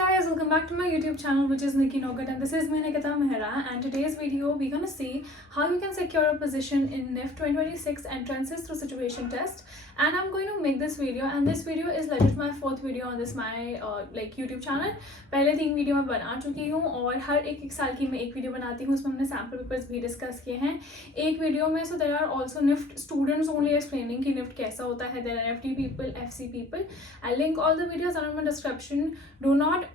guys, welcome back to my YouTube channel, which is Nikki Nogat, and this is me Nikita Mehra. And today's video we're gonna see how you can secure a position in NIFT 2026 entrances through situation test. And I'm going to make this video, and this video is legit my fourth video on this my YouTube channel. पहले 3 video मैं बना चुकी हूँ और हर एक साल की मैं एक वीडियो बनाती हूँ, उसमें हमने सैम्पल पेपर्स भी डिस्कस किए हैं एक वीडियो में. So there are also NIFT students only explaining कि निफ्ट कैसा होता है. There are FT people, FC people. I link all the videos on my description. Do not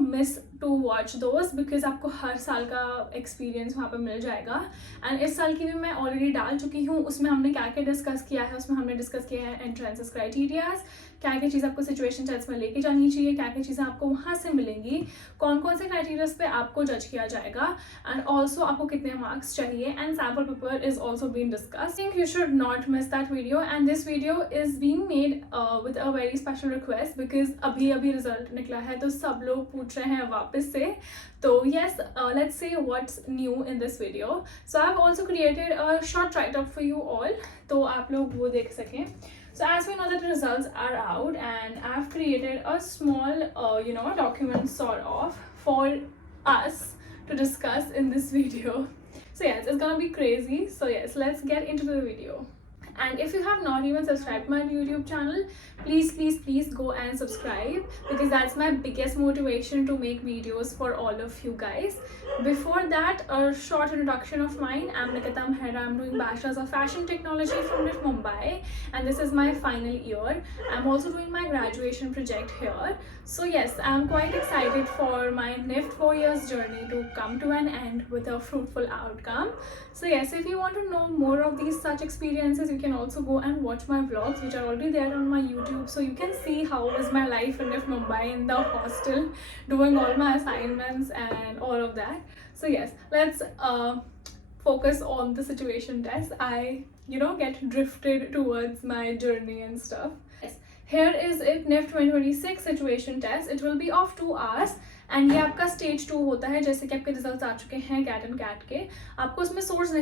miss to watch those because आपको हर साल का experience वहाँ पे मिल जाएगा. एंड इस साल की भी मैं ऑलरेडी डाल चुकी हूँ. उसमें हमने क्या क्या डिस्कस किया है, उसमें हमने डिस्कस किया है एंट्रेंसेस क्राइटेरियाज, क्या क्या चीज़ आपको सिचुएशन टेस्ट में लेके जानी चाहिए, क्या क्या चीज़ें आपको वहाँ से मिलेंगी, कौन कौन से क्राइटेरियाज पे आपको जज किया जाएगा, एंड ऑल्सो आपको कितने मार्क्स चाहिए. And sample paper is also been discuss. Think you should not miss that video. And this video is being made with a very special request because अभी रिजल्ट निकला है तो सब लोग पूछ रहे हैं वापस से. तो yes, let's see what's new in this video. So I've also created a short write-up for you all, तो आप लोग वो देख सकें. So as we know that the results are out, and I've created a small document sort of for us to discuss in this video. So yes, it's gonna be crazy. So yes, let's get into the video. And if you have not even subscribed my YouTube channel, please go and subscribe because that's my biggest motivation to make videos for all of you guys. Before that, a short introduction of mine. I'm Nikita Mehra. I'm doing Bachelor's of Fashion Technology from NIFT Mumbai, and this is my final year. I'm also doing my graduation project here. So yes, I'm quite excited for my NIFT 4 years journey to come to an end with a fruitful outcome. So yes, if you want to know more of these such experiences, you can also go and watch my vlogs which are already there on my YouTube, so you can see how was my life in NIFT Mumbai in the hostel, doing all my assignments and all of that. So yes, let's focus on the situation test. I get drifted towards my journey and stuff. Yes, here is it, NIFT 2026 situation test. It will be of 2 hours. And ये आपका stage 2 होता है. जैसे कि आपके results आ चुके हैं cat and cat के, आपको उसमें स्कोर्स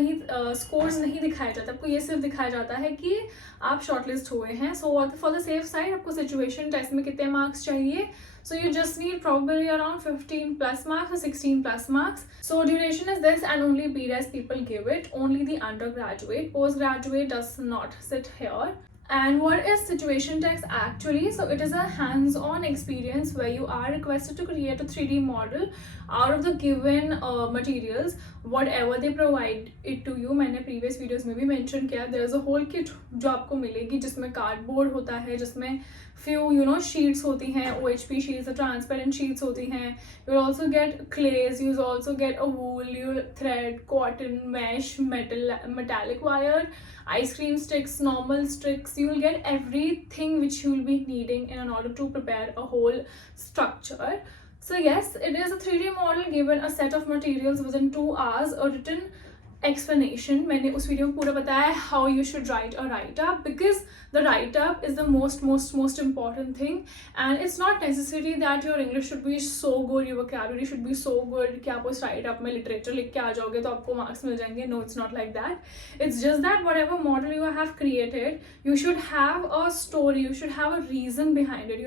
नहीं दिखाया जाता. आपको ये सिर्फ दिखाया जाता है कि आप शॉर्टलिस्ट हुए हैं. So for the safe side आपको सिचुएशन टेस्ट में कितने मार्क्स चाहिए. So you just need probably around 15 plus marks or 16 plus marks. So duration is this, and only BDES people give it, only the undergraduate. Postgraduate does not sit here. And what is situation text actually? So it is a hands-on experience where you are requested to create a 3D model out of the given materials, whatever they provide it to you. मैंने previous videos में भी mention किया, there is a whole kit जो आपको मिलेगी जिसमें cardboard होता है, जिसमें few sheets होती हैं, OHP sheets, transparent sheets होती हैं. You will also get clays, you will also get a wool, you thread, cotton, mesh, metallic wire, ice cream sticks, normal sticks. You will get everything which you will be needing in order to prepare a whole structure. So yes, it is a 3D model given a set of materials within 2 hours, a written explanation. मैंने उस video में पूरा बताया how you should write a write-up, because the write-up is the most important thing, and it's not necessary that your English should be so good, your vocabulary should be so good कि आप उस write-up में literature लिख के आ जाओगे तो आपको marks मिल जाएंगे. No, it's not like that. It's just that whatever model you have created, you should have a story, you should have a reason behind it.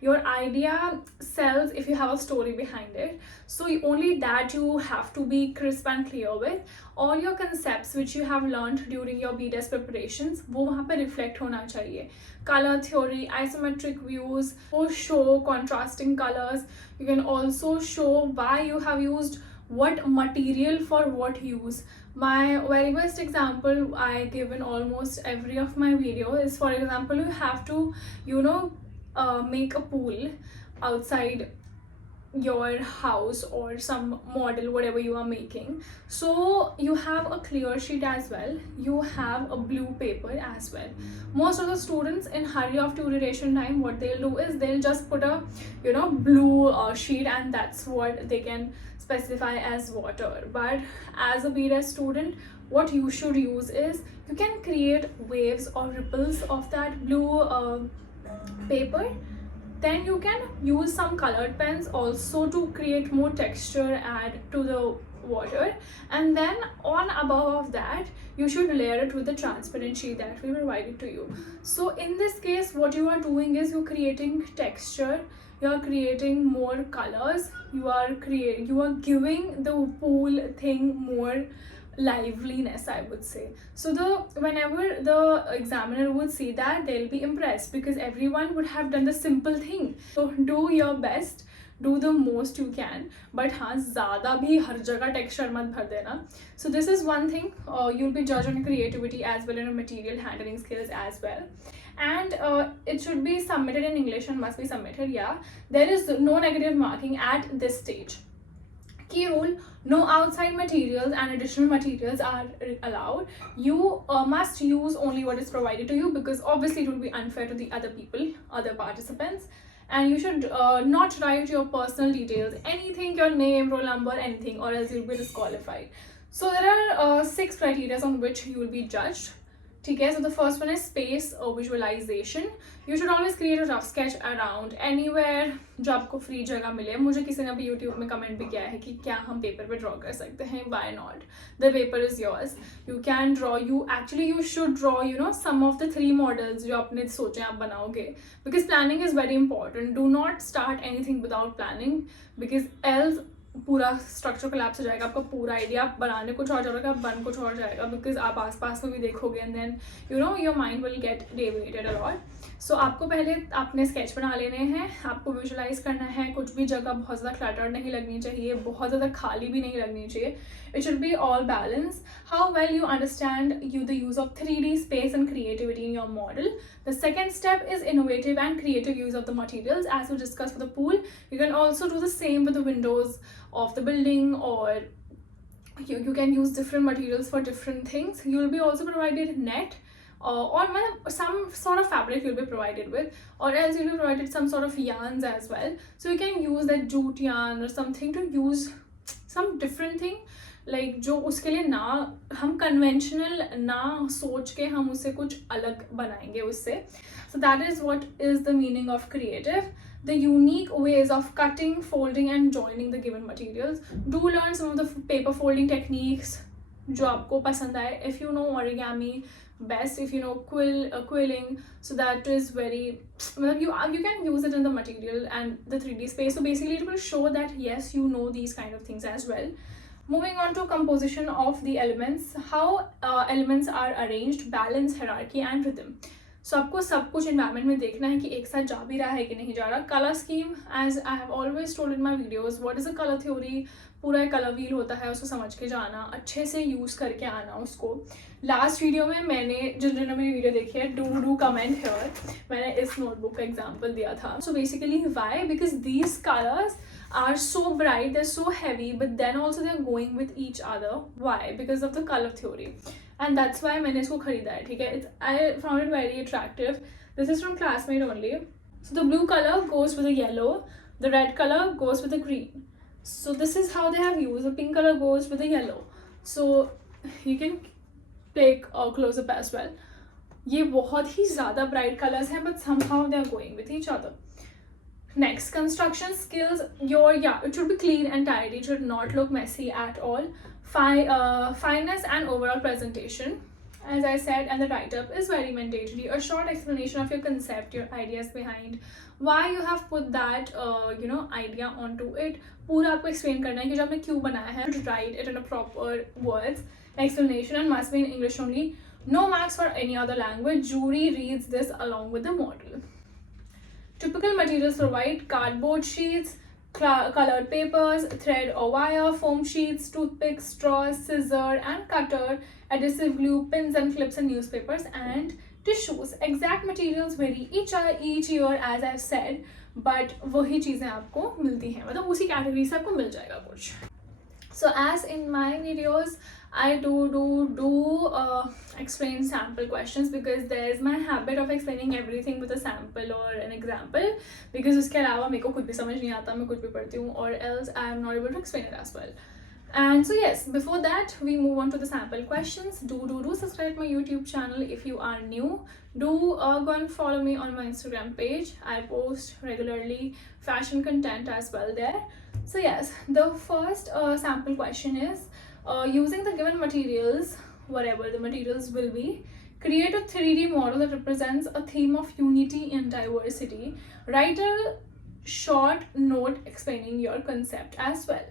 Your idea sells if you have a story behind it. So only that you have to be crisp and clear with. All your concepts which you have learned during your BDES preparations, वो वहाँ पे reflect होना चाहिए. Color theory, isometric views, or show contrasting colors. You can also show why you have used what material for what use. My very best example I give in almost every of my video is, for example, you have to make a pool outside your house or some model, whatever you are making. So you have a clear sheet as well, you have a blue paper as well. Most of the students in hurry of duration time, what they'll do is they'll just put a blue sheet, and that's what they can specify as water. But as a BDES student, what you should use is you can create waves or ripples of that blue paper. Then you can use some colored pens also to create more texture, add to the water, and then on above of that you should layer it with the transparent sheet that we provided to you. So in this case what you are doing is you're creating texture, you are creating more colors, you are giving the whole thing more liveliness, I would say. So whenever the examiner would see that, they'll be impressed because everyone would have done the simple thing. So do your best, do the most you can, but हाँ ज़्यादा भी हर जगह texture मत भर देना. So this is one thing. You'll be judged on your creativity as well and your material handling skills as well. And it should be submitted in English and must be submitted. Yeah, there is no negative marking at this stage. Key rule: no outside materials and additional materials are allowed. You must use only what is provided to you, because obviously it will be unfair to the other people, other participants. And you should not write your personal details, anything, your name, roll number, anything, or else you'll be disqualified. So there are 6 criteria on which you will be judged. Okay, so the first one is space or visualization. You should always create a rough sketch around anywhere जो आपको free जगह मिले. मुझे किसी ने अभी YouTube में comment भी किया है कि क्या हम paper पे draw कर सकते हैं. Why not? The paper is yours. You can draw. You should draw, some of the 3 models जो आपने सोचे आप बनाओगे. Because planning is very important. Do not start anything without planning, because else पूरा स्ट्रक्चर कोलैप्स हो जाएगा. आपका पूरा आइडिया आप बनाने कुछ और जाएगा, बन कुछ और जाएगा, बिकॉज आप आसपास में भी देखोगे and then your mind will get deviated a lot. So आपको पहले आपने स्केच बना लेने हैं, आपको विजुलाइज करना है. कुछ भी जगह बहुत ज़्यादा क्लटर नहीं लगनी चाहिए, बहुत ज़्यादा खाली भी नहीं लगनी चाहिए. It should be all balanced. How well you understand the use of 3D space and creativity in your model. The second step is innovative and creative use of the materials, as we discussed for the pool. You can also do the same with the windows of the building, or you can use different materials for different things. You will be also provided net or some sort of fabric you'll be provided with, or else you'll be provided some sort of yarns as well. So you can use that jute yarn or something to use some different thing, like जो उसके लिए ना हम conventional ना सोच के हम उसे कुछ अलग बनाएंगे उससे. So that is what is the meaning of creative. The unique ways of cutting, folding and joining the given materials. Do learn some of the paper folding techniques जो आपको पसंद आए. If you know origami, best. If you know quilling, so that is very, you can use it in the material and the 3D space. So basically it will show that yes, you know these kind of things as well. Moving on to composition of the elements, how elements are arranged, balance, hierarchy and rhythm. So आपको सब कुछ environment में देखना है कि एक साथ जा भी रहा है कि नहीं जा रहा. Color scheme, as I have always told in my videos, what is a color theory? पूरा एक कलर व्हील होता है, उसको समझ के जाना, अच्छे से यूज़ करके आना उसको. लास्ट वीडियो में मैंने जिन्होंने मेरी वीडियो देखी है, डू कमेंट हियर, मैंने इस नोटबुक का एग्जांपल दिया था. So basically why? Because these colours are so bright, they're so heavy, but then also they're going with each other. Why? Because of the color theory. And that's why मैंने इसको खरीदा है. ठीक है, I found it very attractive. This is from Classmate only. So the blue color goes with the yellow, the red color goes with the green. So this is how they have used. The pink color goes with the yellow. So you can take a close up as well. ये बहुत ही ज़्यादा bright colors हैं, but somehow they are going with each other. Next, construction skills. It should be clean and tidy. It should not look messy at all. Fineness and overall presentation, as I said, and the write-up is very mandatory. A short explanation of your concept, your ideas behind, why you have put that idea onto it. पूरा आपको explain करना है कि जब आपने क्यों बनाया है. Write it in a proper words, explanation, and must be in English only. No marks for any other language. Jury reads this along with the model. Typical materials provide cardboard sheets, colored papers, thread or wire, foam sheets, toothpicks, straws, scissor and cutter, adhesive glue, pins and clips, and newspapers and tissues. Exact materials vary each year, as I've said, but वही चीज़ें आपको मिलती हैं, मतलब उसी category से आपको मिल जाएगा कुछ. So as in my videos, I do explain sample questions, because there is my habit of explaining everything with a sample or an example, because उसके अलावा मेरे को खुद भी समझ नहीं आता, मैं कुछ भी पढ़ती हूँ, or else I am not able to explain it as well. And so yes, before that we move on to the sample questions. Do subscribe my YouTube channel if you are new. Do go and follow me on my Instagram page. I post regularly fashion content as well there. So yes, the first sample question is, using the given materials, whatever the materials will be, create a 3D model that represents a theme of unity and diversity. Write a short note explaining your concept as well.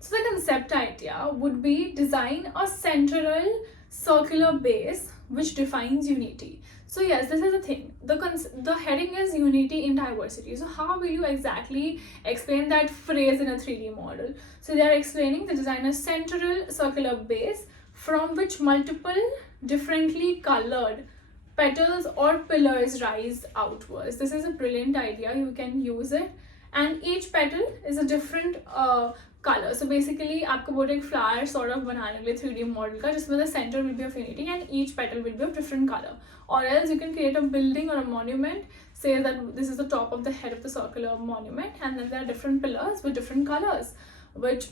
So the concept idea would be design a central circular base which defines unity. So yes, this is the thing. The heading is unity in diversity. So how will you exactly explain that phrase in a 3D model? So they are explaining the design a central circular base from which multiple differently colored petals or pillars rise outwards. This is a brilliant idea. You can use it, and each petal is a different color. So basically आपको बोल रहे flower sort of बनाने के लिए 3D model का, जिसमें the center will be of unity and each petal will be of different color. Or else you can create a building or a monument, say that this is the top of the head of the circular monument, and then there are different pillars with different colors, which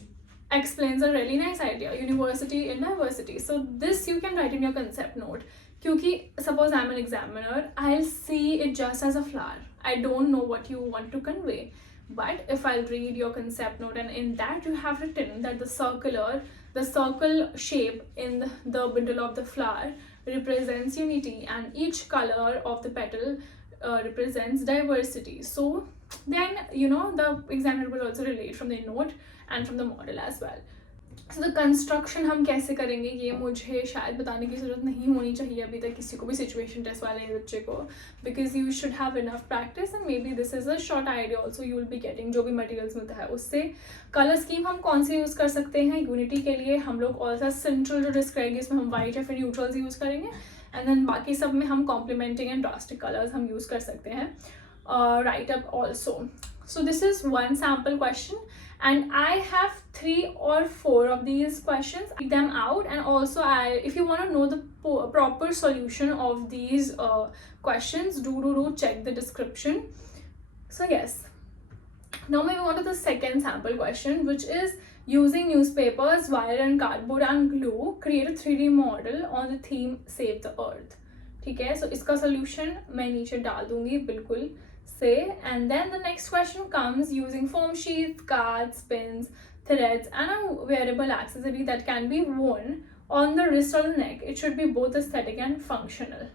explains a really nice idea, university in diversity. So this you can write in your concept note. Because suppose I'm an examiner, I'll see it just as a flower. I don't know what you want to convey. But if I'll read your concept note, and in that you have written that the circle shape in the middle of the flower represents unity, and each color of the petal represents diversity. So then the examiner will also relate from the note and from the model as well. So the construction हम कैसे करेंगे ये मुझे शायद बताने की ज़रूरत नहीं होनी चाहिए अभी तक किसी को भी सिचुएशन टेस्ट वाले बच्चे को, because you should have enough practice and may be this is a short idea also you will be getting जो भी मटेरियल्स मिलता है उससे. कलर स्कीम हम कौन से यूज़ कर सकते हैं यूनिटी के लिए? हम लोग ऑल्सो सेंट्रल जो डिस्क्राइब इसमें हम वाइट या फिर न्यूट्रल्स यूज़ करेंगे, एंड देन बाकी सब में हम कॉम्प्लीमेंटिंग एंड ड्रास्टिक कलर्स हम यूज़ कर सकते हैं. Right up also. So this is one sample question, and I have 3 or 4 of these questions. Read them out, and also if you want to know the proper solution of these questions, do check the description. So yes, now moving on to the second sample question, which is using newspapers, wire and cardboard and glue, create a 3D model on the theme Save the Earth. ठीक है, so इसका solution मैं नीचे डाल दूंगी बिल्कुल से. And then the next question comes using foam sheets, cards, pins, threads and a wearable accessory that can be worn on the wrist or the neck. It should be both aesthetic and functional.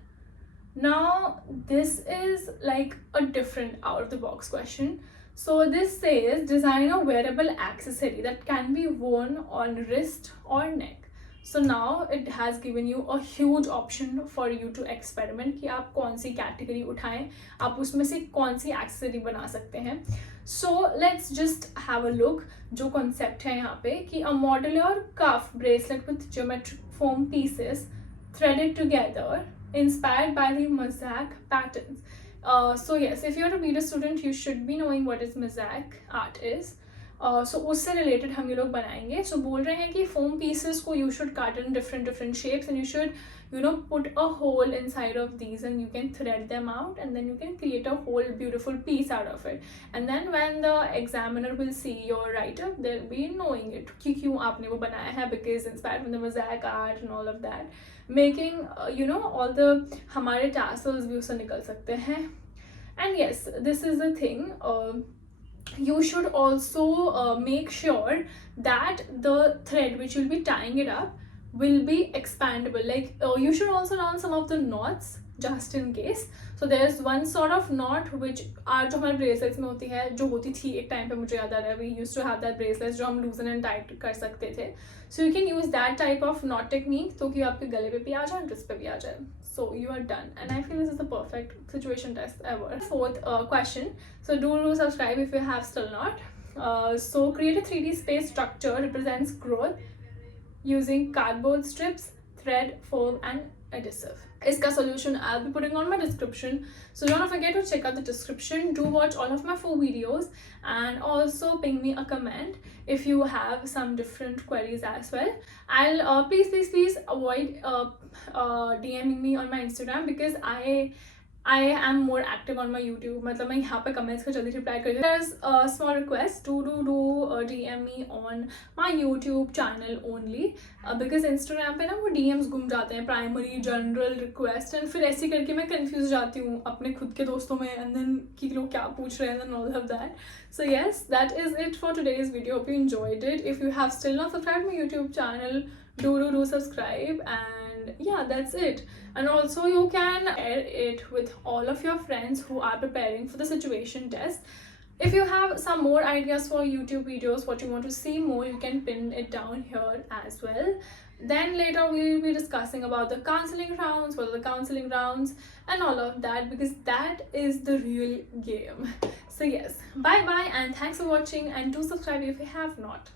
Now this is like a different out of the box question. So this says design a wearable accessory that can be worn on wrist or neck. So now it has given you a huge option for you to experiment कि आप कौन सी category उठाएं, आप उसमें से कौन सी accessory बना सकते हैं. So let's just have a look. जो concept है यहाँ पे कि a modular cuff bracelet with geometric foam pieces threaded together inspired by the mosaic patterns. So yes, if you're a BEd student, you should be knowing what is mosaic art is. So उससे related हम ये लोग बनाएंगे. So बोल रहे हैं कि foam pieces को you should cut in different shapes and you should put a hole inside of these and you can thread them out and then you can create a whole beautiful piece out of it. And then when the examiner will see your writer they will be knowing it कि क्यों आपने वो बनाया है, because inspired from the mosaic art and all of that, making all the हमारे tassels भी उससे निकल सकते हैं. And yes, this is the thing. You should also make sure that the thread which you'll be tying it up will be expandable. Like you should also learn some of the knots just in case. So there's one sort of knot which जो हमारे bracelets में होती है, जो होती थी एक time पे, मुझे याद आ रहा है, we used to have that bracelets जो हम loosen and tight कर सकते थे. So you can use that type of knot technique तो कि आपके गले पे भी आ जाए, wrist पे भी आ जाए. So you are done, and I feel this is the perfect situation test ever. Fourth question. So do subscribe if you have still not. So create a 3D space structure represents growth using cardboard strips, thread, foam and adhesive. Iska solution I'll be putting on my description, so don't forget to check out the description. Do watch all of my 4 videos and also ping me a comment if you have some different queries as well. I'll please avoid DMing me on my Instagram because I am more active on my YouTube. मतलब मैं यहाँ पे comments को जल्दी reply करती हूँ. There's a small request to DM me on my YouTube channel only because Instagram पे ना वो DMs गुम जाते हैं, primary, general request, and फिर ऐसे करके मैं confuse जाती हूँ अपने खुद के दोस्तों में, and then कि लोग क्या पूछ रहे हैं and all of that. So yes, that is it for today's video. Hope you enjoyed it. If you have still not subscribed my YouTube channel, do subscribe, and and yeah, that's it. And also you can share it with all of your friends who are preparing for the situation test. If you have some more ideas for YouTube videos, what you want to see more, you can pin it down here as well. Then later we will be discussing about the counseling rounds, what are the counseling rounds and all of that, because that is the real game. So yes, bye bye and thanks for watching, and do subscribe if you have not.